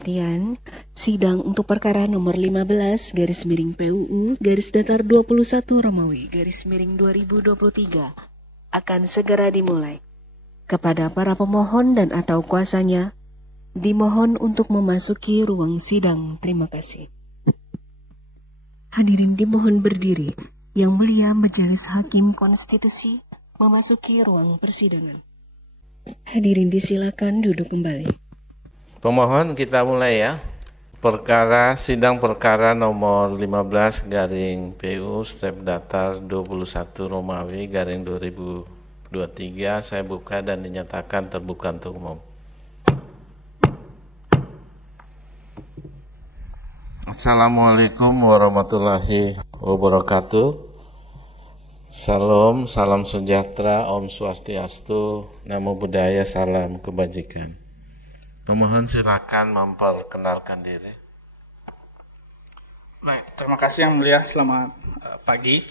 perhatian, sidang untuk perkara nomor 15 garis miring PUU garis datar 21 Romawi garis miring 2023 akan segera dimulai. Kepada para pemohon dan atau kuasanya, dimohon untuk memasuki ruang sidang. Terima kasih. Hadirin dimohon berdiri. Yang Mulia Majelis Hakim Konstitusi memasuki ruang persidangan. Hadirin disilakan duduk kembali. Pemohon, kita mulai ya. Sidang perkara nomor 15 garing PU step datar 21 Romawi garing 2023 saya buka dan dinyatakan terbuka untuk umum. Assalamualaikum warahmatullahi wabarakatuh. Salam sejahtera, Om Swastiastu, Namo Buddhaya, salam kebajikan. Pemohon silakan memperkenalkan diri. Baik, terima kasih Yang Mulia. Selamat pagi.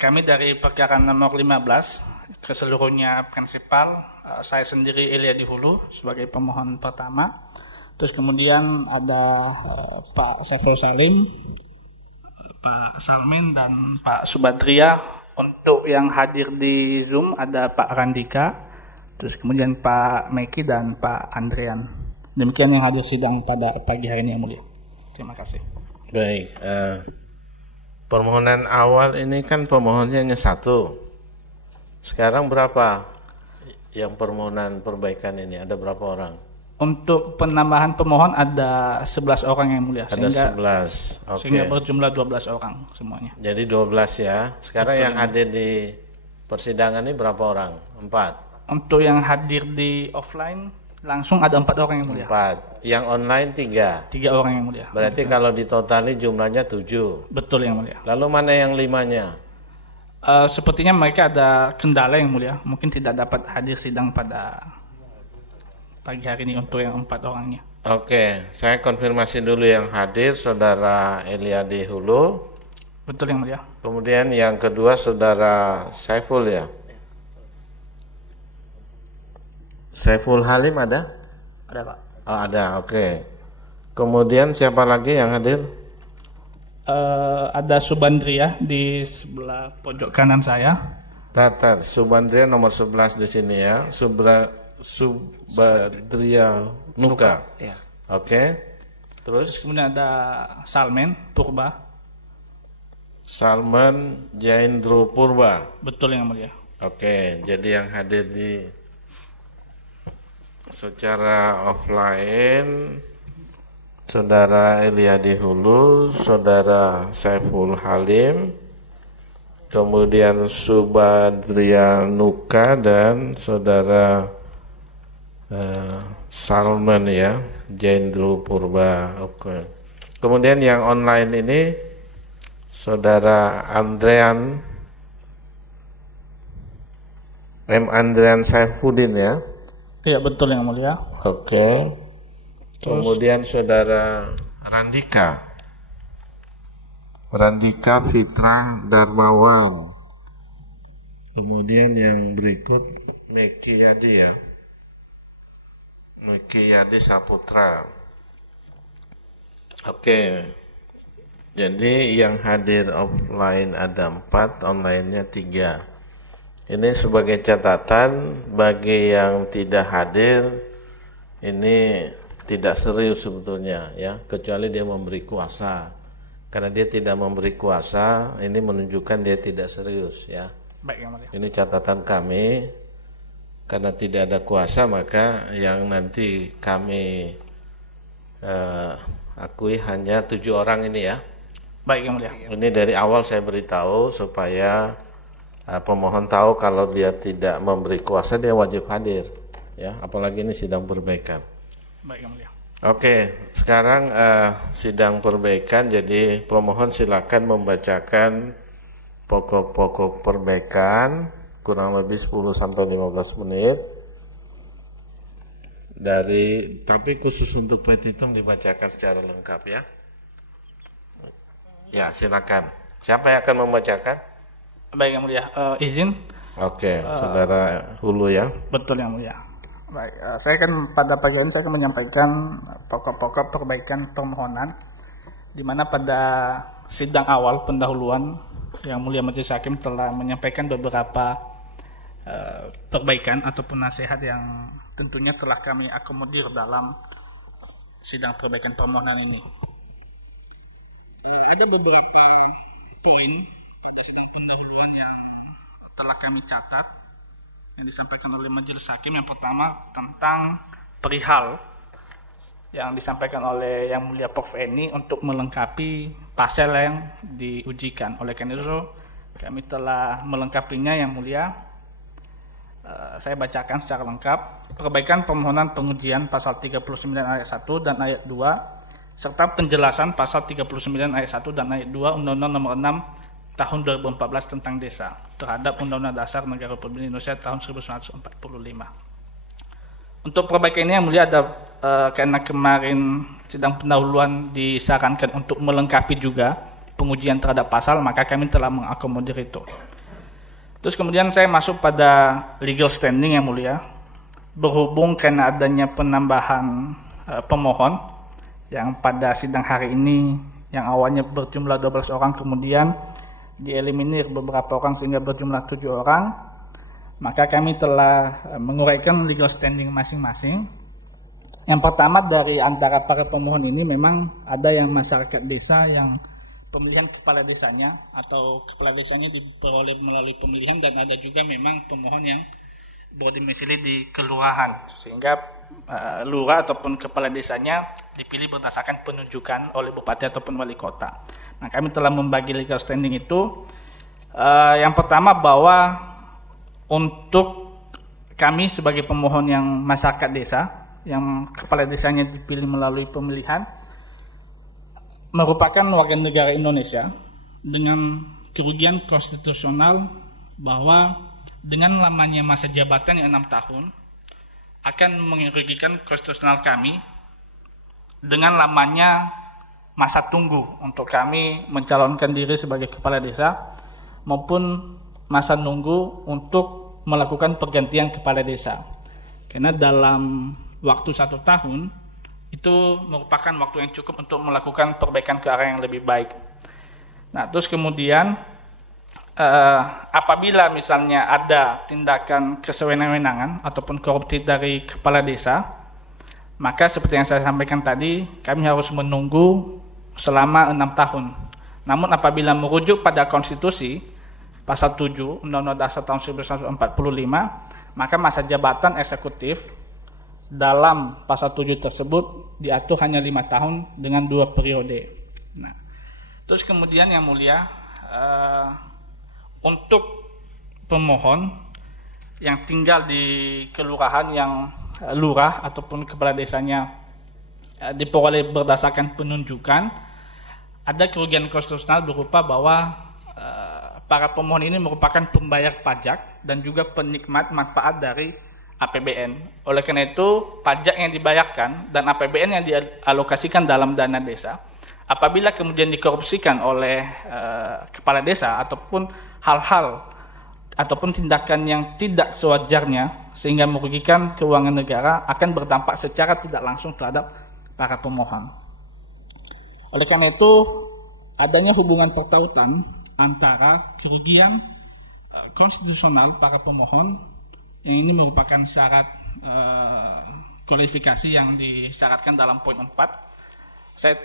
Kami dari perkara nomor 15, keseluruhnya prinsipal, saya sendiri Eliadi Hulu sebagai pemohon pertama. Terus kemudian ada Pak Saiful Salim, Pak Salmin, dan Pak Subadria. Untuk yang hadir di Zoom ada Pak Randika, terus kemudian Pak Meki dan Pak Andrian. Demikian yang hadir sidang pada pagi hari ini Yang Mulia. Terima kasih. Baik, permohonan awal ini kan pemohonnya hanya satu. Sekarang berapa yang permohonan perbaikan ini? Ada berapa orang? Untuk penambahan pemohon ada 11 orang Yang Mulia. Ada 11, oke. Sehingga berjumlah 12 orang semuanya. Jadi 12 ya. Sekarang Betul, yang hadir di persidangan ini berapa orang? 4? Untuk yang hadir di offline langsung ada 4 orang Yang Mulia. 4. Yang online 3? 3 orang Yang Mulia. Berarti betul. Kalau ditotali jumlahnya 7? Betul Yang Mulia. Lalu mana yang 5-nya? Sepertinya mereka ada kendala Yang Mulia. Mungkin tidak dapat hadir sidang pada pagi hari ini untuk yang 4 orangnya. Oke, saya konfirmasi dulu yang hadir, Saudara Eliadi Hulu. Betul Yang Mulia. Kemudian yang kedua Saudara Saiful ya. Saiful Halim ada? Ada Pak. Oh, ada, oke. Kemudian siapa lagi yang hadir? Ada Subandria di sebelah pojok kanan saya. Tatar, Subandria nomor 11 di sini ya. Subadria Nuka. Ya. Oke. Terus kemudian ada Salmen Purba. Salman Jaindro Purba. Betul Yang Mulia. Oke, jadi yang hadir di secara offline Saudara Eliadi Hulu, Saudara Saiful Halim, kemudian Subadria Nuka dan Saudara Salman ya, Jaindro Purba. Oke. Kemudian yang online ini Saudara Andrian Saifuddin ya. Iya betul Yang Mulia. Oke. Kemudian Saudara Randika Fitra Darmawan. Kemudian yang berikut Meki Yadi ya. Meki Yadi Saputra. Oke. Jadi yang hadir offline ada 4, online-nya 3. Ini sebagai catatan bagi yang tidak hadir, ini tidak serius sebetulnya ya, kecuali dia memberi kuasa. Karena dia tidak memberi kuasa, ini menunjukkan dia tidak serius ya. Baik Yang Mulia. Ini catatan kami. Karena tidak ada kuasa, maka yang nanti kami akui hanya 7 orang ini ya. Baik Yang Mulia. Ini dari awal saya beritahu supaya pemohon tahu kalau dia tidak memberi kuasa dia wajib hadir ya, apalagi ini sidang perbaikan. Baik Yang Mulia. Oke, sekarang sidang perbaikan, jadi pemohon silakan membacakan pokok-pokok perbaikan kurang lebih 10 sampai 15 menit. Tapi khusus untuk petitum dibacakan secara lengkap ya. Ya, silakan. Siapa yang akan membacakan? Baik Yang Mulia, izin. Oke, Saudara Hulu ya. Betul Yang Mulia. Baik, saya pada pagi ini saya akan menyampaikan pokok-pokok perbaikan permohonan, di mana pada sidang awal pendahuluan Yang Mulia Majelis Hakim telah menyampaikan beberapa perbaikan ataupun nasihat yang tentunya telah kami akomodir dalam sidang perbaikan permohonan ini. Ada beberapa poin pada sidang pendahuluan yang telah kami catat yang disampaikan oleh Majelis Hakim. Yang pertama tentang perihal yang disampaikan oleh Yang Mulia Prof. Eni untuk melengkapi pasal yang diujikan. Oleh karena itu kami telah melengkapinya, Yang Mulia. Saya bacakan secara lengkap. Perbaikan permohonan pengujian pasal 39 ayat 1 dan ayat 2 serta penjelasan pasal 39 ayat 1 dan ayat 2 Undang-Undang Nomor 6 Tahun 2014 tentang Desa terhadap Undang-Undang Dasar Negara Republik Indonesia tahun 1945. Untuk perbaikan ini, Yang Mulia, ada karena kemarin sidang pendahuluan disarankan untuk melengkapi juga pengujian terhadap pasal, maka kami telah mengakomodir itu. Terus kemudian saya masuk pada legal standing, Yang Mulia. Berhubung karena adanya penambahan pemohon yang pada sidang hari ini yang awalnya berjumlah 12 orang kemudian dieliminir beberapa orang sehingga berjumlah 7 orang, maka kami telah menguraikan legal standing masing-masing. Yang pertama, dari antara para pemohon ini memang ada yang masyarakat desa yang pemilihan kepala desanya atau kepala desanya diperoleh melalui pemilihan, dan ada juga memang pemohon yang berdomisili di kelurahan sehingga lurah ataupun kepala desanya dipilih berdasarkan penunjukan oleh bupati ataupun wali kota. Nah, kami telah membagi legal standing itu. Yang pertama, bahwa untuk kami sebagai pemohon yang masyarakat desa, yang kepala desanya dipilih melalui pemilihan, merupakan warga negara Indonesia dengan kerugian konstitusional bahwa dengan lamanya masa jabatan yang 6 tahun akan merugikan konstitusional kami dengan lamanya masa tunggu untuk kami mencalonkan diri sebagai kepala desa maupun masa nunggu untuk melakukan pergantian kepala desa. Karena dalam waktu 1 tahun itu merupakan waktu yang cukup untuk melakukan perbaikan ke arah yang lebih baik. Nah, terus kemudian apabila misalnya ada tindakan kesewenang-wenangan ataupun koruptif dari kepala desa, maka seperti yang saya sampaikan tadi, kami harus menunggu selama 6 tahun. Namun apabila merujuk pada konstitusi pasal 7 Undang-Undang Dasar tahun 1945, maka masa jabatan eksekutif dalam pasal 7 tersebut diatur hanya 5 tahun dengan 2 periode. Nah, terus kemudian, Yang Mulia, untuk pemohon yang tinggal di kelurahan yang lurah ataupun kepala desanya diperoleh berdasarkan penunjukan, ada kerugian konstitusional berupa bahwa para pemohon ini merupakan pembayar pajak dan juga penikmat manfaat dari APBN. Oleh karena itu, pajak yang dibayarkan dan APBN yang dialokasikan dalam dana desa, apabila kemudian dikorupsikan oleh kepala desa ataupun hal-hal ataupun tindakan yang tidak sewajarnya sehingga merugikan keuangan negara, akan berdampak secara tidak langsung terhadap para pemohon. Oleh karena itu, adanya hubungan pertautan antara kerugian konstitusional para pemohon, yang ini merupakan syarat kualifikasi yang disyaratkan dalam poin 4.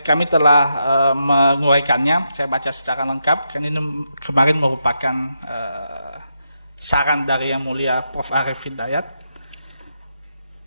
Kami telah menguraikannya, saya baca secara lengkap, karena ini kemarin merupakan saran dari Yang Mulia Prof. Arief Hidayat.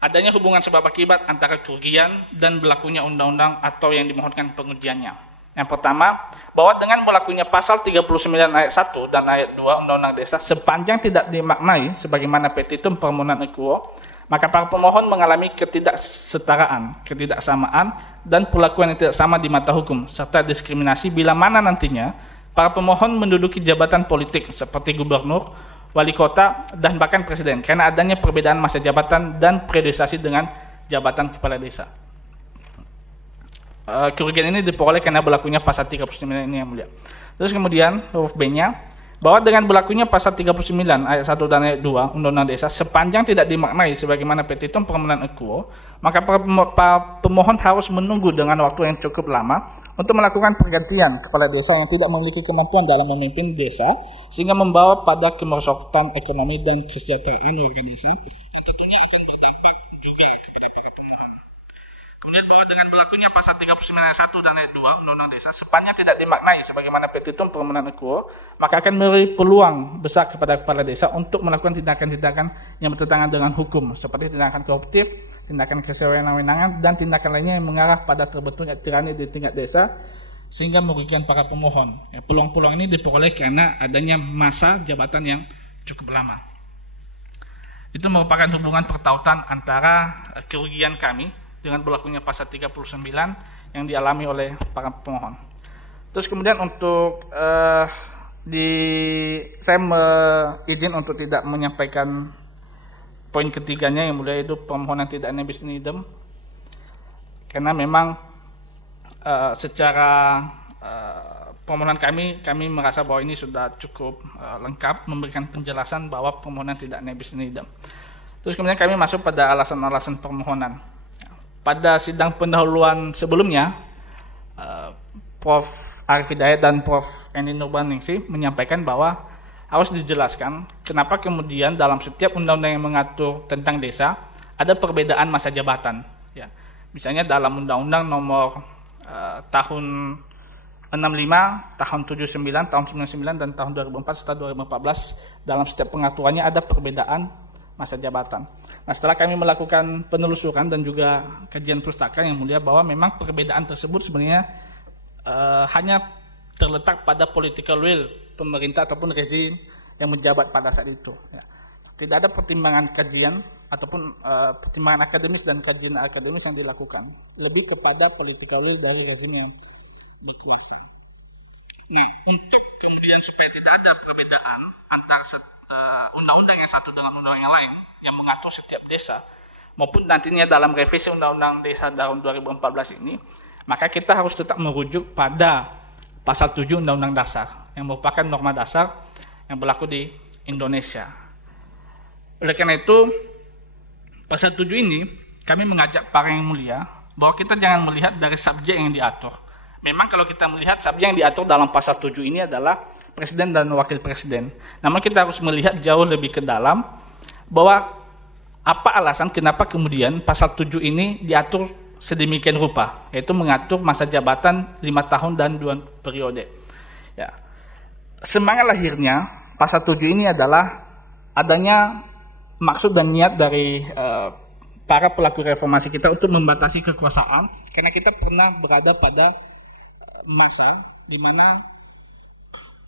Adanya hubungan sebab akibat antara kerugian dan berlakunya undang-undang atau yang dimohonkan pengujiannya. Yang pertama, bahwa dengan berlakunya pasal 39 ayat 1 dan ayat 2 Undang-Undang Desa, sepanjang tidak dimaknai sebagaimana petitum permohonan equo, maka para pemohon mengalami ketidaksetaraan, ketidaksamaan, dan perlakuan yang tidak sama di mata hukum, serta diskriminasi bila mana nantinya para pemohon menduduki jabatan politik seperti gubernur, wali kota, dan bahkan presiden, karena adanya perbedaan masa jabatan dan periodisasi dengan jabatan kepala desa. Kerugian ini diperoleh karena berlakunya pasal 39 ini, Yang Mulia. Terus kemudian huruf B-nya, bahwa dengan berlakunya pasal 39 ayat 1 dan ayat 2 Undang-Undang Desa sepanjang tidak dimaknai sebagaimana petitum permohonan akuo, maka pemohon harus menunggu dengan waktu yang cukup lama untuk melakukan pergantian kepala desa yang tidak memiliki kemampuan dalam memimpin desa sehingga membawa pada kemerosotan ekonomi dan kesejahteraan warga desa yang tentunya akan berdampak juga kepada para pemohon. Kemudian bahwa dengan berlakunya pasal 39 ayat 1 dan ayat 2 Undang-Undang Desa sepanjang tidak dimaknai sebagaimana petitum permohonan akuo, maka akan memberi peluang besar kepada kepala desa untuk melakukan tindakan-tindakan yang bertentangan dengan hukum seperti tindakan koruptif, tindakan kesewenang-wenangan, dan tindakan lainnya yang mengarah pada terbentuknya tirani di tingkat desa sehingga merugikan para pemohon. Ya, peluang-peluang ini diperoleh karena adanya masa jabatan yang cukup lama. Itu merupakan hubungan pertautan antara kerugian kami dengan berlakunya pasal 39 yang dialami oleh para pemohon. Terus kemudian untuk saya izin untuk tidak menyampaikan poin ketiganya yang mulia, itu permohonan tidak nebis in idem, karena memang secara permohonan kami merasa bahwa ini sudah cukup lengkap memberikan penjelasan bahwa permohonan tidak nebis in idem. Terus kemudian kami masuk pada alasan-alasan permohonan. Pada sidang pendahuluan sebelumnya, Prof. Arif Hidayat dan Prof. Eni Nurbaningsih menyampaikan bahwa harus dijelaskan kenapa kemudian dalam setiap undang-undang yang mengatur tentang desa ada perbedaan masa jabatan. Ya, misalnya dalam Undang-Undang Nomor tahun 65, tahun 79, tahun 99, dan tahun 2004 serta 2014 dalam setiap pengaturannya ada perbedaan masa jabatan. Nah, setelah kami melakukan penelusuran dan juga kajian pustaka yang mulia, bahwa memang perbedaan tersebut sebenarnya hanya terletak pada political will pemerintah ataupun rezim yang menjabat pada saat itu. Ya. Tidak ada pertimbangan kajian ataupun pertimbangan akademis dan kajian akademis yang dilakukan. Lebih kepada political will dari rezim yang dikuasai. Nah, untuk kemudian supaya tidak ada perbedaan antara undang-undang yang satu dengan undang yang lain yang mengatur setiap desa maupun nantinya dalam revisi Undang-Undang Desa tahun 2014 ini, maka kita harus tetap merujuk pada pasal 7 Undang-Undang Dasar yang merupakan norma dasar yang berlaku di Indonesia. Oleh karena itu, pasal 7 ini kami mengajak para yang mulia bahwa kita jangan melihat dari subjek yang diatur. Memang kalau kita melihat subjek yang diatur dalam pasal 7 ini adalah presiden dan wakil presiden. Namun kita harus melihat jauh lebih ke dalam bahwa apa alasan kenapa kemudian pasal 7 ini diatur sedemikian rupa, yaitu mengatur masa jabatan 5 tahun dan 2 periode. Ya. Semangat lahirnya pasal 7 ini adalah adanya maksud dan niat dari para pelaku reformasi kita untuk membatasi kekuasaan, karena kita pernah berada pada masa di mana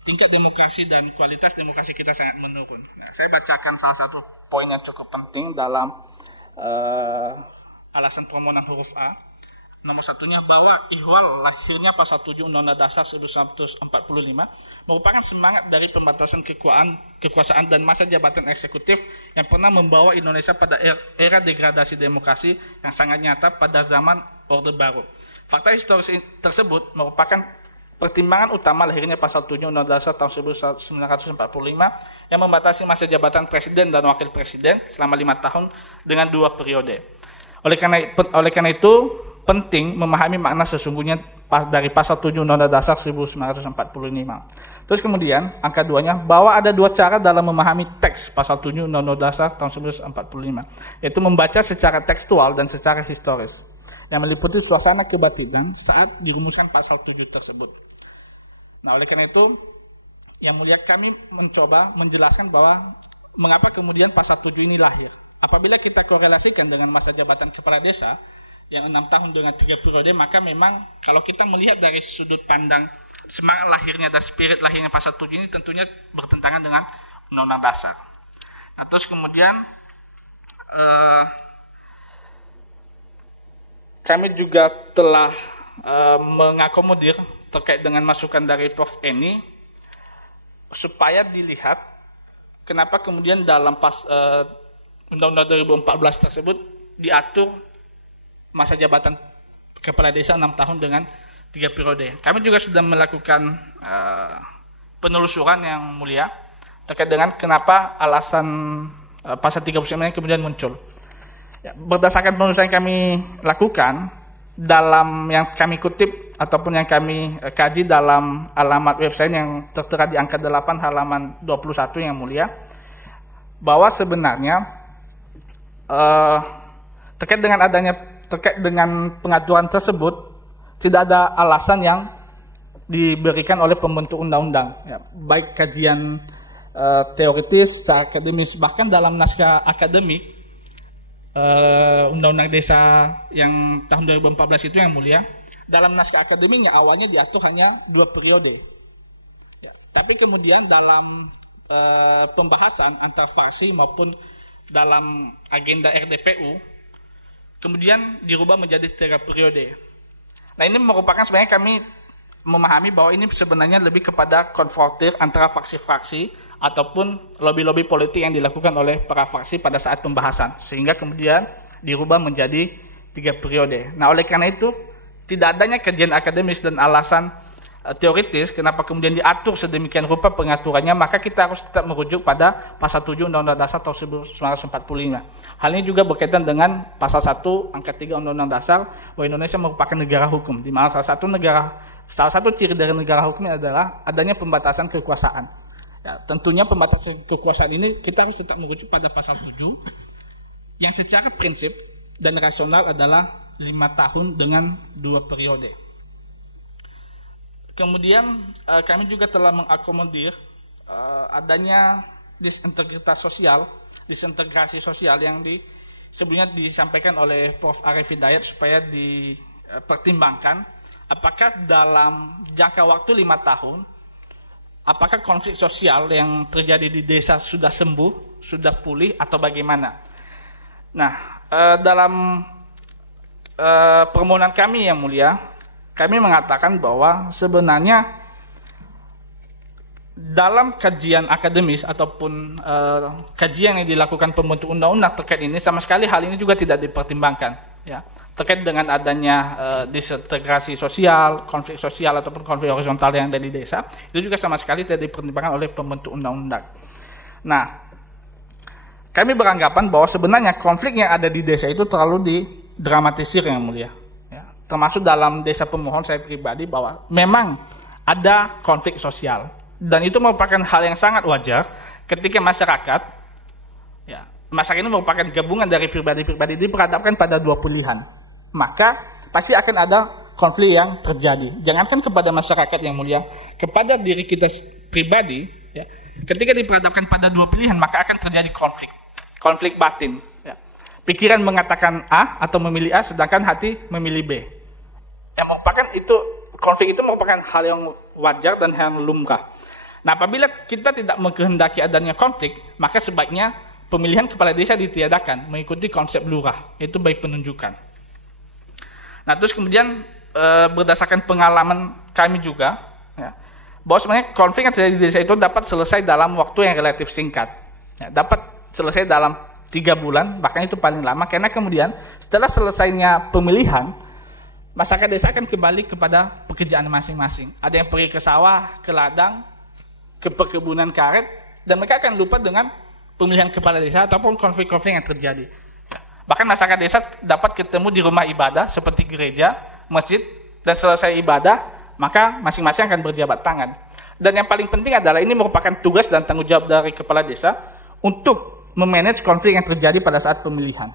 tingkat demokrasi dan kualitas demokrasi kita sangat menurun. Nah, saya bacakan salah satu poin yang cukup penting dalam alasan permohonan huruf A. Nomor satunya bahwa ihwal lahirnya pasal 7 Undang-Undang Dasar 1945 merupakan semangat dari pembatasan kekuasaan dan masa jabatan eksekutif yang pernah membawa Indonesia pada era degradasi demokrasi yang sangat nyata pada zaman Orde Baru. Fakta historis tersebut merupakan pertimbangan utama lahirnya pasal 7 Undang-Undang Dasar tahun 1945 yang membatasi masa jabatan presiden dan wakil presiden selama 5 tahun dengan 2 periode. Oleh karena itu, penting memahami makna sesungguhnya dari pasal 7 Undang-Undang Dasar 1945. Terus kemudian, angka 2-nya, bahwa ada 2 cara dalam memahami teks pasal 7 Undang-Undang Dasar tahun 1945, yaitu membaca secara tekstual dan secara historis, yang meliputi suasana kebatinan saat dirumuskan pasal 7 tersebut. Nah, oleh karena itu, yang mulia kami mencoba menjelaskan bahwa mengapa kemudian pasal 7 ini lahir. Apabila kita korelasikan dengan masa jabatan kepala desa yang 6 tahun dengan 3 periode, maka memang kalau kita melihat dari sudut pandang semangat lahirnya dan spirit lahirnya pasal 7 ini tentunya bertentangan dengan Undang-Undang Dasar. Nah, terus kemudian kami juga telah mengakomodir terkait dengan masukan dari Prof. Eni supaya dilihat kenapa kemudian dalam Undang-Undang 2014 tersebut diatur masa jabatan kepala desa 6 tahun dengan 3 periode. Kami juga sudah melakukan penelusuran yang mulia terkait dengan kenapa alasan pasal 39 ini kemudian muncul. Ya, berdasarkan penelusuran yang kami lakukan, dalam yang kami kutip ataupun yang kami kaji dalam alamat website yang tertera di angka 8 halaman 21 yang mulia, bahwa sebenarnya terkait dengan pengaturan tersebut tidak ada alasan yang diberikan oleh pembentuk undang-undang, ya, baik kajian teoritis, secara akademis, bahkan dalam naskah akademik Undang-Undang Desa yang tahun 2014 itu yang mulia, dalam naskah akademiknya awalnya diatur hanya 2 periode, ya, tapi kemudian dalam pembahasan antar fraksi maupun dalam agenda RDPU kemudian dirubah menjadi 3 periode. Nah, ini merupakan sebenarnya kami memahami bahwa ini sebenarnya lebih kepada konfrontir antara fraksi-fraksi ataupun lobby-lobby politik yang dilakukan oleh para fraksi pada saat pembahasan, sehingga kemudian dirubah menjadi 3 periode. Nah, oleh karena itu tidak adanya kajian akademis dan alasan teoritis kenapa kemudian diatur sedemikian rupa pengaturannya, maka kita harus tetap merujuk pada pasal 7 Undang-Undang Dasar tahun 1945. Hal ini juga berkaitan dengan pasal 1 angka 3 Undang-Undang Dasar bahwa Indonesia merupakan negara hukum, di mana salah satu ciri dari negara hukum adalah adanya pembatasan kekuasaan. Ya, tentunya pembatasan kekuasaan ini kita harus tetap merujuk pada pasal 7 yang secara prinsip dan rasional adalah 5 tahun dengan 2 periode. Kemudian kami juga telah mengakomodir adanya disintegrasi sosial yang sebelumnya disampaikan oleh Prof. Arif Hidayat supaya dipertimbangkan apakah dalam jangka waktu 5 tahun apakah konflik sosial yang terjadi di desa sudah sembuh, sudah pulih atau bagaimana. Nah, dalam permohonan kami yang mulia, kami mengatakan bahwa sebenarnya dalam kajian akademis ataupun kajian yang dilakukan pembentuk undang-undang terkait ini sama sekali hal ini juga tidak dipertimbangkan, ya, terkait dengan adanya disintegrasi sosial, konflik sosial ataupun konflik horizontal yang ada di desa, itu juga sama sekali tidak dipertimbangkan oleh pembentuk undang-undang. Nah, kami beranggapan bahwa sebenarnya konflik yang ada di desa itu terlalu didramatisir yang mulia. Termasuk dalam desa pemohon saya pribadi bahwa memang ada konflik sosial dan itu merupakan hal yang sangat wajar ketika masyarakat, ya, masyarakat ini merupakan gabungan dari pribadi-pribadi diperhadapkan pada 2 pilihan, maka pasti akan ada konflik yang terjadi. Jangankan kepada masyarakat yang mulia, kepada diri kita pribadi, ya, ketika diperhadapkan pada 2 pilihan maka akan terjadi konflik batin. Pikiran mengatakan A atau memilih A, sedangkan hati memilih B. Yang merupakan konflik itu merupakan hal yang wajar dan hal yang lumrah. Nah, apabila kita tidak mengkehendaki adanya konflik, maka sebaiknya pemilihan kepala desa ditiadakan, mengikuti konsep lurah, itu baik penunjukan. Nah, terus kemudian berdasarkan pengalaman kami juga, ya, bahwa sebenarnya konflik yang terjadi di desa itu dapat selesai dalam waktu yang relatif singkat. Ya, dapat selesai dalam 3 bulan, bahkan itu paling lama, karena kemudian setelah selesainya pemilihan, masyarakat desa akan kembali kepada pekerjaan masing-masing. Ada yang pergi ke sawah, ke ladang, ke perkebunan karet, dan mereka akan lupa dengan pemilihan kepala desa ataupun konflik-konflik yang terjadi. Bahkan masyarakat desa dapat ketemu di rumah ibadah seperti gereja, masjid, dan selesai ibadah, maka masing-masing akan berjabat tangan. Dan yang paling penting adalah ini merupakan tugas dan tanggung jawab dari kepala desa untuk memanage konflik yang terjadi pada saat pemilihan.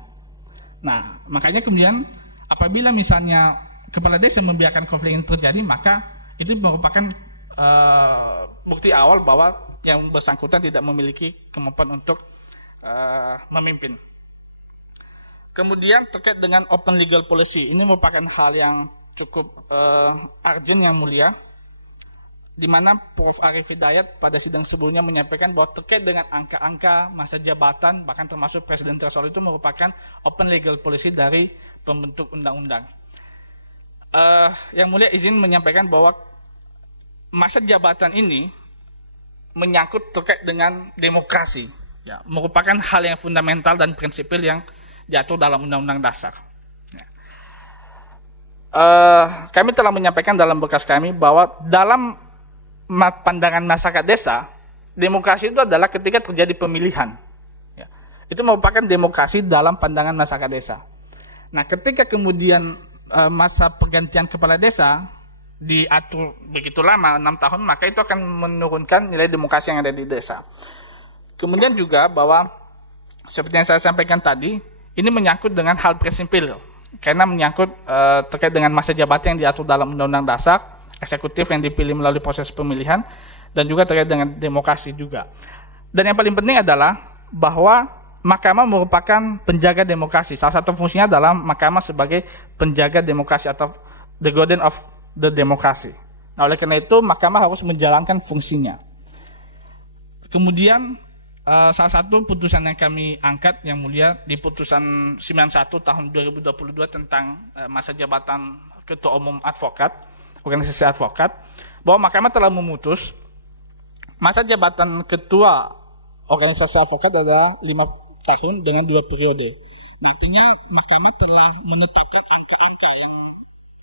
Nah, makanya kemudian apabila misalnya kepala desa membiarkan konflik yang terjadi, maka itu merupakan bukti awal bahwa yang bersangkutan tidak memiliki kemampuan untuk memimpin. Kemudian terkait dengan open legal policy, ini merupakan hal yang cukup urgent yang mulia, di mana Prof. Arif Hidayat pada sidang sebelumnya menyampaikan bahwa terkait dengan angka-angka masa jabatan, bahkan termasuk presiden threshold itu merupakan open legal policy dari pembentuk undang-undang. Yang mulia izin menyampaikan bahwa masa jabatan ini menyangkut terkait dengan demokrasi, ya, merupakan hal yang fundamental dan prinsipil yang diatur dalam Undang-Undang Dasar. Ya. Kami telah menyampaikan dalam berkas kami bahwa dalam pandangan masyarakat desa, demokrasi itu adalah ketika terjadi pemilihan. Ya. Itu merupakan demokrasi dalam pandangan masyarakat desa. Nah, ketika kemudian masa pergantian kepala desa diatur begitu lama, 6 tahun, maka itu akan menurunkan nilai demokrasi yang ada di desa. Kemudian juga bahwa, seperti yang saya sampaikan tadi, ini menyangkut dengan hal prinsipil, karena menyangkut terkait dengan masa jabatan yang diatur dalam Undang-Undang Dasar, eksekutif yang dipilih melalui proses pemilihan, dan juga terkait dengan demokrasi juga. Dan yang paling penting adalah bahwa Mahkamah merupakan penjaga demokrasi. Salah satu fungsinya adalah Mahkamah sebagai penjaga demokrasi atau the guardian of the demokrasi. Nah, oleh karena itu Mahkamah harus menjalankan fungsinya. Kemudian salah satu putusan yang kami angkat yang mulia di putusan 91 tahun 2022 tentang masa jabatan Ketua Umum Advokat, organisasi advokat, bahwa Mahkamah telah memutus masa jabatan Ketua organisasi advokat adalah 5 tahun dengan 2 periode. Nah, artinya Mahkamah telah menetapkan angka-angka yang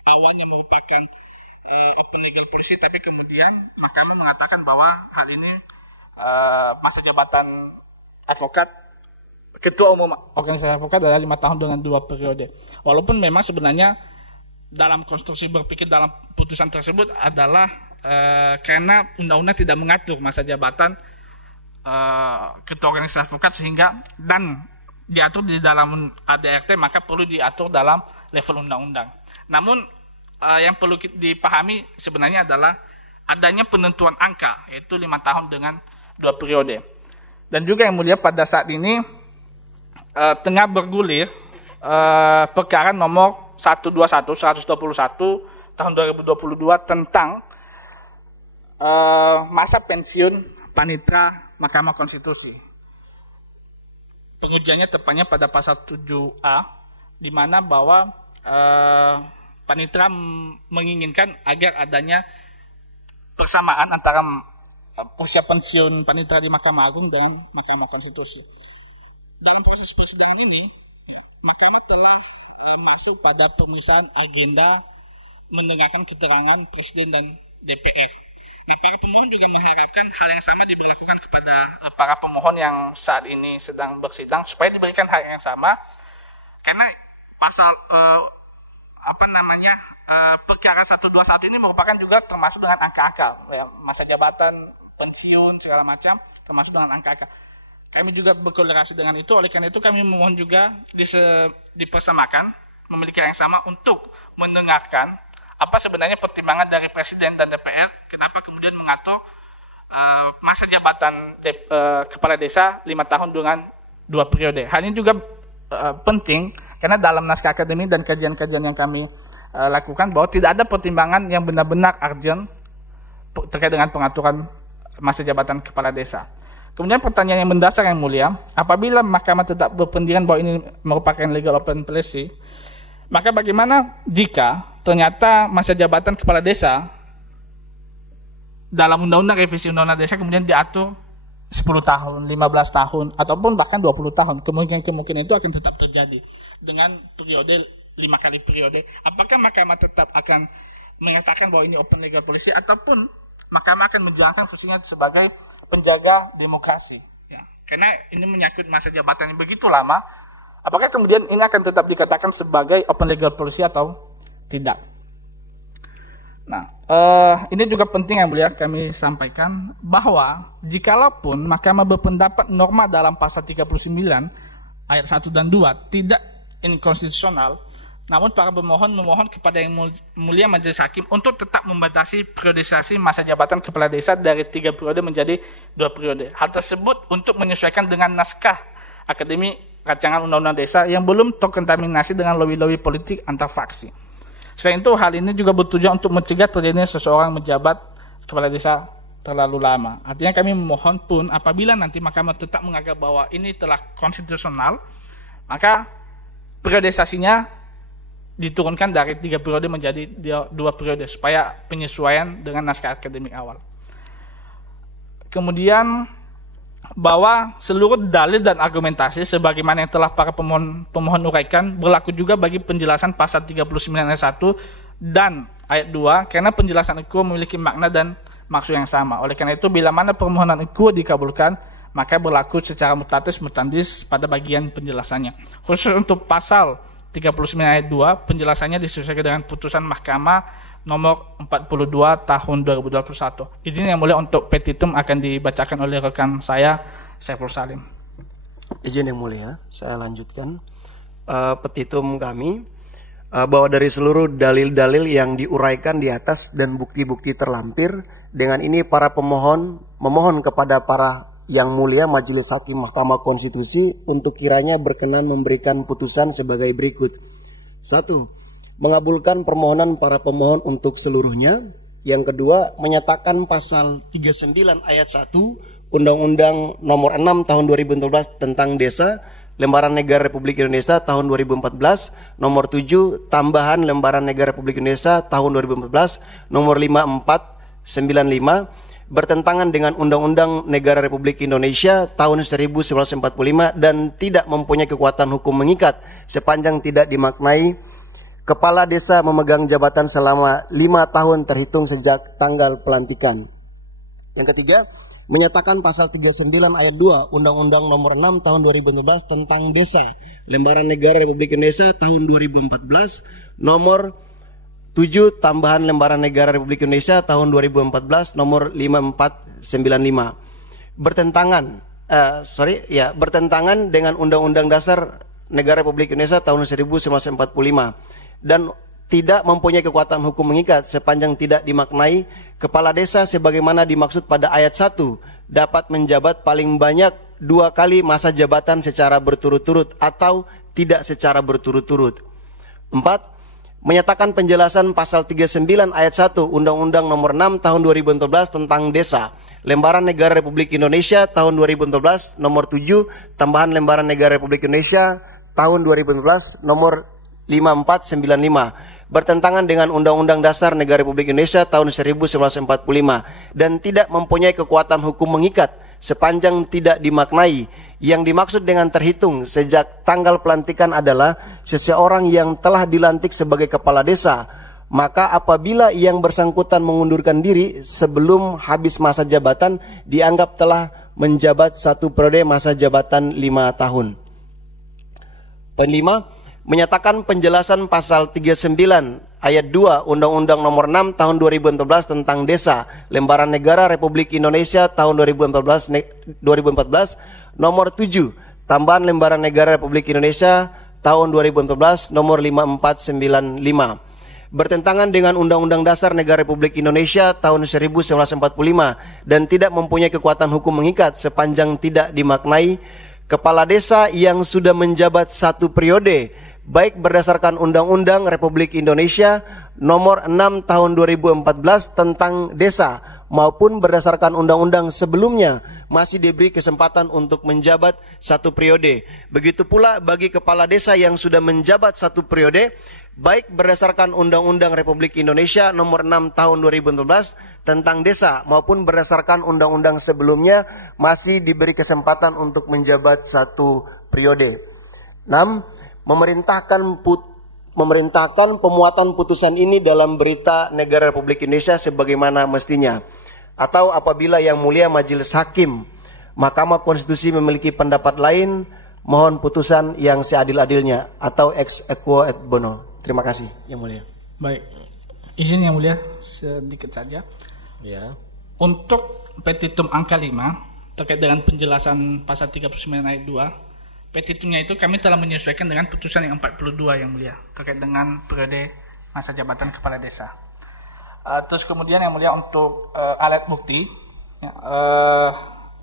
awalnya merupakan open legal policy, tapi kemudian Mahkamah mengatakan bahwa hal ini masa jabatan advokat Ketua Umum organisasi advokat adalah 5 tahun dengan 2 periode. Walaupun memang sebenarnya dalam konstruksi berpikir dalam putusan tersebut adalah karena undang-undang tidak mengatur masa jabatan Ketua organisasi advokat sehingga dan diatur di dalam ADRT, maka perlu diatur dalam level undang-undang. Namun yang perlu dipahami sebenarnya adalah adanya penentuan angka, yaitu 5 tahun dengan 2 periode. Dan juga yang mulia, pada saat ini tengah bergulir perkara nomor 121 tahun 2022 tentang masa pensiun panitera Mahkamah Konstitusi. Pengujiannya tepatnya pada pasal 7A, di mana bahwa panitera menginginkan agar adanya persamaan antara usia pensiun panitera di Mahkamah Agung dan Mahkamah Konstitusi. Dalam proses persidangan ini, Mahkamah telah masuk pada pemisahan agenda mendengarkan keterangan Presiden dan DPR. Nah, para pemohon juga mengharapkan hal yang sama diberlakukan kepada para pemohon yang saat ini sedang bersidang, supaya diberikan hal yang sama, karena pasal perkara 121 ini merupakan juga termasuk dengan angka-angka, ya, masa jabatan, pensiun, segala macam, termasuk dengan angka-angka. Kami juga berkolerasi dengan itu, oleh karena itu kami memohon juga dipersamakan, memiliki hal yang sama untuk mendengarkan apa sebenarnya pertimbangan dari Presiden dan DPR, kenapa kemudian mengatur masa jabatan kepala desa 5 tahun dengan 2 periode. Hal ini juga penting, karena dalam naskah akademik dan kajian-kajian yang kami lakukan, bahwa tidak ada pertimbangan yang benar-benar urgent terkait dengan pengaturan masa jabatan kepala desa. Kemudian pertanyaan yang mendasar yang mulia, apabila Mahkamah tetap berpendirian bahwa ini merupakan legal open policy, maka bagaimana jika ternyata masa jabatan kepala desa dalam undang-undang revisi undang-undang desa kemudian diatur 10 tahun, 15 tahun, ataupun bahkan 20 tahun. Kemungkinan itu akan tetap terjadi dengan periode 5 kali periode. Apakah Mahkamah tetap akan mengatakan bahwa ini open legal policy, ataupun Mahkamah akan menjalankan fungsinya sebagai penjaga demokrasi? Ya. Karena ini menyangkut masa jabatan yang begitu lama, apakah kemudian ini akan tetap dikatakan sebagai open legal policy atau tidak? Nah, ini juga penting yang mulia kami sampaikan, bahwa jikalaupun Mahkamah berpendapat norma dalam pasal 39 ayat 1 dan 2 tidak inkonstitusional, namun para pemohon memohon kepada yang mulia Majelis Hakim untuk tetap membatasi periodisasi masa jabatan kepala desa dari 3 periode menjadi 2 periode. Hal tersebut untuk menyesuaikan dengan naskah akademik rancangan undang-undang desa yang belum terkontaminasi dengan lobby-lobby politik antar faksi. Selain itu, hal ini juga bertujuan untuk mencegah terjadinya seseorang menjabat kepala desa terlalu lama. Artinya kami memohon pun apabila nanti Mahkamah tetap menganggap bahwa ini telah konstitusional, maka periodisasinya diturunkan dari 3 periode menjadi 2 periode supaya penyesuaian dengan naskah akademik awal. Kemudian bahwa seluruh dalil dan argumentasi sebagaimana yang telah para pemohon uraikan berlaku juga bagi penjelasan pasal 39 ayat 1 dan ayat 2, karena penjelasan itu memiliki makna dan maksud yang sama. Oleh karena itu, bila mana permohonan itu dikabulkan, maka berlaku secara mutatis mutandis pada bagian penjelasannya. Khusus untuk pasal 39 ayat 2, penjelasannya disesuaikan dengan putusan Mahkamah nomor 42 tahun 2021. Izin yang mulia untuk petitum akan dibacakan oleh rekan saya, Saiful Salim. Izin yang mulia, saya lanjutkan. Petitum kami bahwa dari seluruh dalil-dalil yang diuraikan di atas dan bukti-bukti terlampir, dengan ini para pemohon memohon kepada para yang mulia Majelis Hakim Mahkamah Konstitusi untuk kiranya berkenan memberikan putusan sebagai berikut. 1. Mengabulkan permohonan para pemohon untuk seluruhnya. Yang kedua, menyatakan pasal 39 ayat 1 Undang-Undang nomor 6 tahun 2014 tentang desa, Lembaran Negara Republik Indonesia tahun 2014, nomor 7 tambahan Lembaran Negara Republik Indonesia tahun 2014, nomor 5495, bertentangan dengan Undang-Undang Negara Republik Indonesia tahun 1945 dan tidak mempunyai kekuatan hukum mengikat sepanjang tidak dimaknai kepala desa memegang jabatan selama 5 tahun terhitung sejak tanggal pelantikan. Yang ketiga, menyatakan pasal 39 ayat 2 Undang-Undang nomor 6 tahun 2012 tentang desa, Lembaran Negara Republik Indonesia tahun 2014, nomor 7 tambahan Lembaran Negara Republik Indonesia tahun 2014 nomor 5495 bertentangan dengan Undang-Undang Dasar Negara Republik Indonesia tahun 1945 dan tidak mempunyai kekuatan hukum mengikat sepanjang tidak dimaknai kepala desa sebagaimana dimaksud pada ayat 1 dapat menjabat paling banyak 2 kali masa jabatan secara berturut-turut atau tidak secara berturut-turut. 4. Menyatakan penjelasan pasal 39 ayat 1 Undang-Undang nomor 6 tahun 2014 tentang desa, Lembaran Negara Republik Indonesia tahun 2014, nomor 7 tambahan Lembaran Negara Republik Indonesia tahun 2014 nomor 5495 bertentangan dengan Undang-Undang Dasar Negara Republik Indonesia tahun 1945 dan tidak mempunyai kekuatan hukum mengikat sepanjang tidak dimaknai. Yang dimaksud dengan terhitung sejak tanggal pelantikan adalah seseorang yang telah dilantik sebagai kepala desa, maka apabila yang bersangkutan mengundurkan diri sebelum habis masa jabatan dianggap telah menjabat 1 periode masa jabatan 5 tahun. 5. Menyatakan penjelasan pasal 39 ayat 2 Undang-Undang nomor 6 tahun 2014 tentang desa, Lembaran Negara Republik Indonesia tahun 2014 nomor 7 tambahan Lembaran Negara Republik Indonesia tahun 2014 nomor 5495 bertentangan dengan Undang-Undang Dasar Negara Republik Indonesia tahun 1945 dan tidak mempunyai kekuatan hukum mengikat sepanjang tidak dimaknai kepala desa yang sudah menjabat 1 periode baik berdasarkan Undang-Undang Republik Indonesia nomor 6 tahun 2014 tentang desa maupun berdasarkan undang-undang sebelumnya masih diberi kesempatan untuk menjabat 1 periode. Begitu pula bagi kepala desa yang sudah menjabat 1 periode baik berdasarkan Undang-Undang Republik Indonesia nomor 6 tahun 2014 tentang desa maupun berdasarkan undang-undang sebelumnya masih diberi kesempatan untuk menjabat 1 periode. 6. Memerintahkan pemuatan putusan ini dalam berita Negara Republik Indonesia sebagaimana mestinya. Atau apabila yang mulia Majelis Hakim Mahkamah Konstitusi memiliki pendapat lain, mohon putusan yang seadil-adilnya atau ex equo et bono. Terima kasih yang mulia. Baik, izin yang mulia sedikit saja. Ya. Untuk petitum angka 5 terkait dengan penjelasan pasal 39 ayat 2, petitumnya itu kami telah menyesuaikan dengan putusan yang 42 yang mulia terkait dengan periode masa jabatan kepala desa. Terus kemudian yang mulia untuk alat bukti, ya,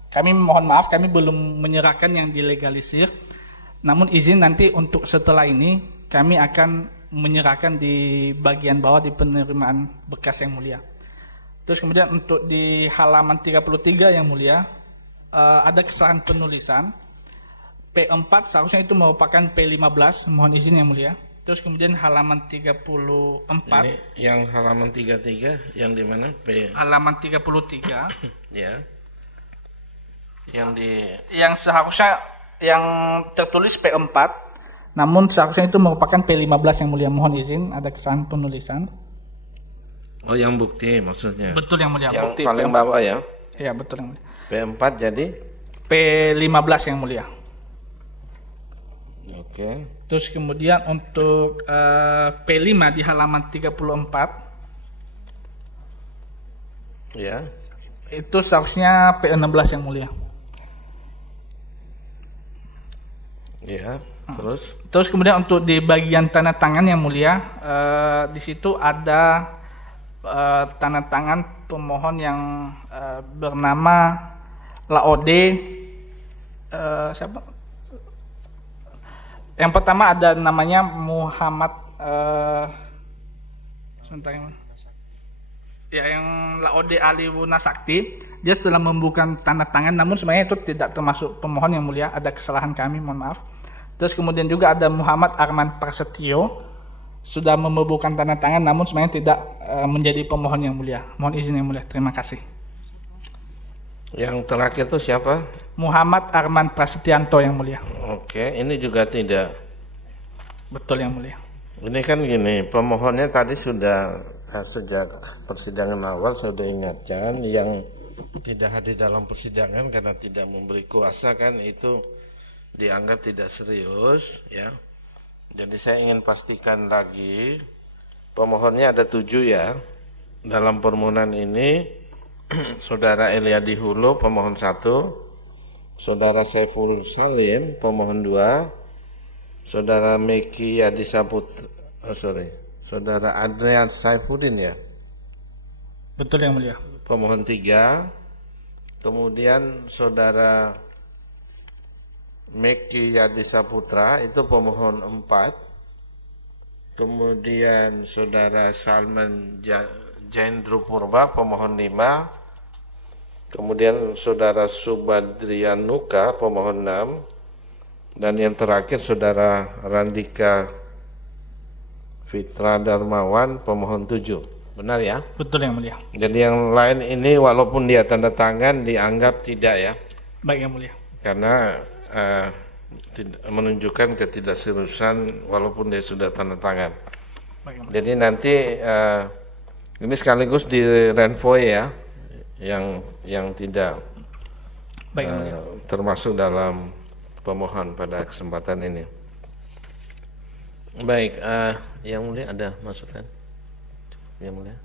kami mohon maaf kami belum menyerahkan yang dilegalisir. Namun izin nanti untuk setelah ini kami akan menyerahkan di bagian bawah di penerimaan bekas yang mulia. Terus kemudian untuk di halaman 33 yang mulia ada kesalahan penulisan. P4 seharusnya itu merupakan P15, mohon izin yang mulia. Terus kemudian halaman 34. Ini yang halaman 33 yang di mana? Halaman 33. Ya. Yang seharusnya yang tertulis P4, namun seharusnya itu merupakan P15 yang mulia. Mohon izin ada kesalahan penulisan. Oh, yang bukti maksudnya. Betul yang mulia. Yang Bukti paling P4. bawah ya. Iya, betul yang mulia. P4 jadi? P15 yang mulia. Oke. Terus kemudian untuk P5 di halaman 34 Ya. itu seharusnya P16 yang mulia. Ya, terus? Terus kemudian untuk di bagian tanda tangan yang mulia, di situ ada tanda tangan pemohon yang bernama Laode. Siapa? Yang pertama ada namanya Muhammad. Sebentar ya, yang Laode Ali Wunasakti. Dia setelah membuka tanda tangan, namun sebenarnya itu tidak termasuk pemohon yang mulia. Ada kesalahan kami, mohon maaf. Terus kemudian juga ada Muhammad Arman Prasetyo, sudah membubuhkan tanda tangan namun sebenarnya tidak menjadi pemohon yang mulia. Mohon izin yang mulia. Terima kasih. Yang terakhir itu siapa? Muhammad Arman Prasetyanto yang mulia. Oke, ini juga tidak. Betul yang mulia. Ini kan gini, pemohonnya tadi sudah sejak persidangan awal saya sudah ingatkan, yang tidak hadir dalam persidangan karena tidak memberi kuasa kan itu dianggap tidak serius ya. Jadi saya ingin pastikan lagi, pemohonnya ada 7 ya. Dalam permohonan ini Saudara Eliadi Hulu pemohon 1, Saudara Saiful Salim pemohon 2, Saudara Meki Yadi Saudara Adrian Saifuddin ya. Betul yang mulia. Pemohon 3, kemudian Saudara Meki Yadi Saputra itu pemohon 4, kemudian Saudara Salman Jendru Purba pemohon 5, kemudian Saudara Subadrian Nuka pemohon 6, dan yang terakhir Saudara Randika Fitra Darmawan pemohon 7. Benar ya? Betul yang mulia. Jadi yang lain ini walaupun dia tanda tangan dianggap tidak ya? Baik yang mulia. Karena menunjukkan ketidakseriusan walaupun dia sudah tanda tangan. Baik yang mulia. Jadi nanti ini sekaligus di renvoy ya, yang tidak Baik yang mulia. termasuk dalam pemohon pada kesempatan ini. Baik, yang mulia ada masukan? Yang mulia.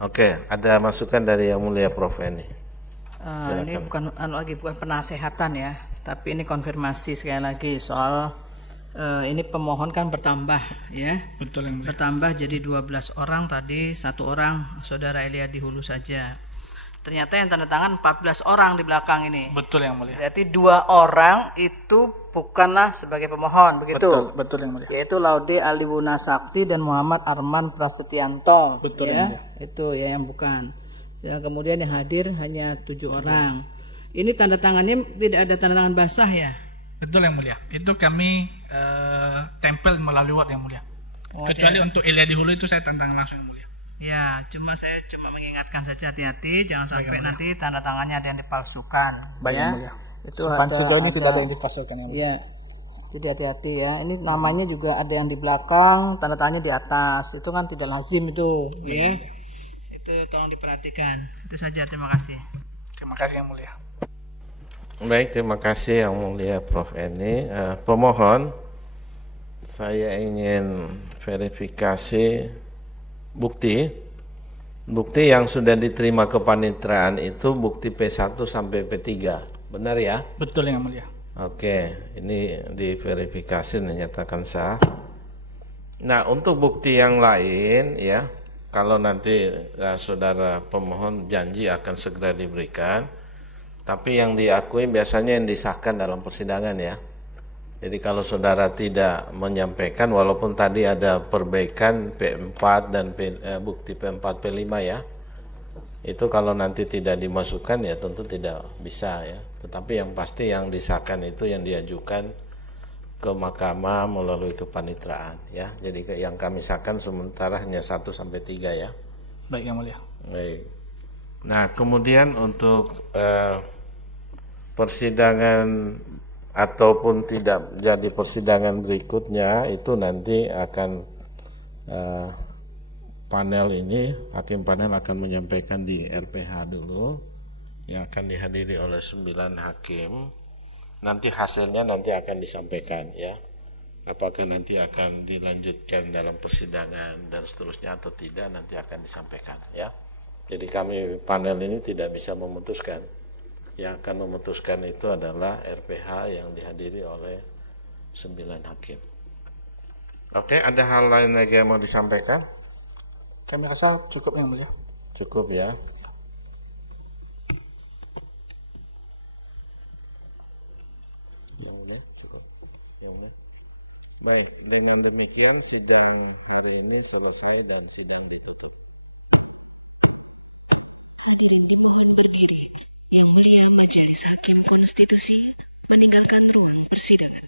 Oke, ada masukan dari yang mulia Prof. Eni. Ini bukan bukan penasehatan ya, tapi ini konfirmasi sekali lagi soal ini pemohon kan bertambah ya. Betul yang mulia. Bertambah jadi 12 orang, tadi 1 orang Saudara Eliadi Hulu saja. Ternyata yang tanda tangan 14 orang di belakang ini. Betul yang mulia. Berarti 2 orang itu bukanlah sebagai pemohon, begitu? Betul yang mulia. Yaitu Laude Ali Wunasakti dan Muhammad Arman Prasetyanto. Betul ya. yang mulia. Itu ya yang bukan. Ya, kemudian yang hadir hanya 7 orang. Ini tanda tangannya tidak ada tanda tangan basah ya? Betul yang mulia. Itu kami tempel melalui Word yang mulia. Oke. Kecuali untuk Eliadi Hulu itu saya tantang langsung yang mulia. Ya, saya cuma mengingatkan saja, hati-hati jangan sampai Baik, nanti tanda tangannya ada yang dipalsukan. Baik ya. yang mulia. Itu Sejauh ini tidak ada yang dipalsukan yang mulia. Ya. Jadi hati-hati ya. Ini namanya juga ada yang di belakang, tanda tangannya di atas. Itu kan tidak lazim itu, ya. Itu tolong diperhatikan. Itu saja, terima kasih. Terima kasih yang mulia. Baik, terima kasih yang mulia Prof. Eni. Pemohon, saya ingin verifikasi bukti yang sudah diterima kepanitraan itu bukti P1 sampai P3. Benar ya? Betul yang mulia. Oke, ini diverifikasi dinyatakan sah. Nah, untuk bukti yang lain ya, kalau nanti saudara pemohon janji akan segera diberikan, tapi yang diakui biasanya yang disahkan dalam persidangan ya. Jadi kalau saudara tidak menyampaikan, walaupun tadi ada perbaikan P4 dan bukti P4 P5 ya, itu kalau nanti tidak dimasukkan ya tentu tidak bisa ya. Tetapi yang pasti yang disahkan itu yang diajukan ke mahkamah melalui kepanitraan ya. Jadi yang kami sahkan sementara hanya 1 sampai 3 ya. Baik yang mulia. Baik. Nah, kemudian untuk persidangan ataupun tidak jadi persidangan berikutnya itu nanti akan panel ini, hakim panel akan menyampaikan di RPH dulu, yang akan dihadiri oleh 9 hakim. Nanti hasilnya nanti akan disampaikan ya. Apakah nanti akan dilanjutkan dalam persidangan dan seterusnya atau tidak, nanti akan disampaikan ya. Jadi kami panel ini tidak bisa memutuskan. Yang akan memutuskan itu adalah RPH yang dihadiri oleh 9 hakim. Oke, ada hal lain lagi yang mau disampaikan? Kami rasa cukup yang mulia. Cukup ya. Baik, dengan demikian sidang hari ini selesai dan sidang ditutup. Hadirin dimohon berdiri. Yang mulia Majelis Hakim Konstitusi meninggalkan ruang persidangan.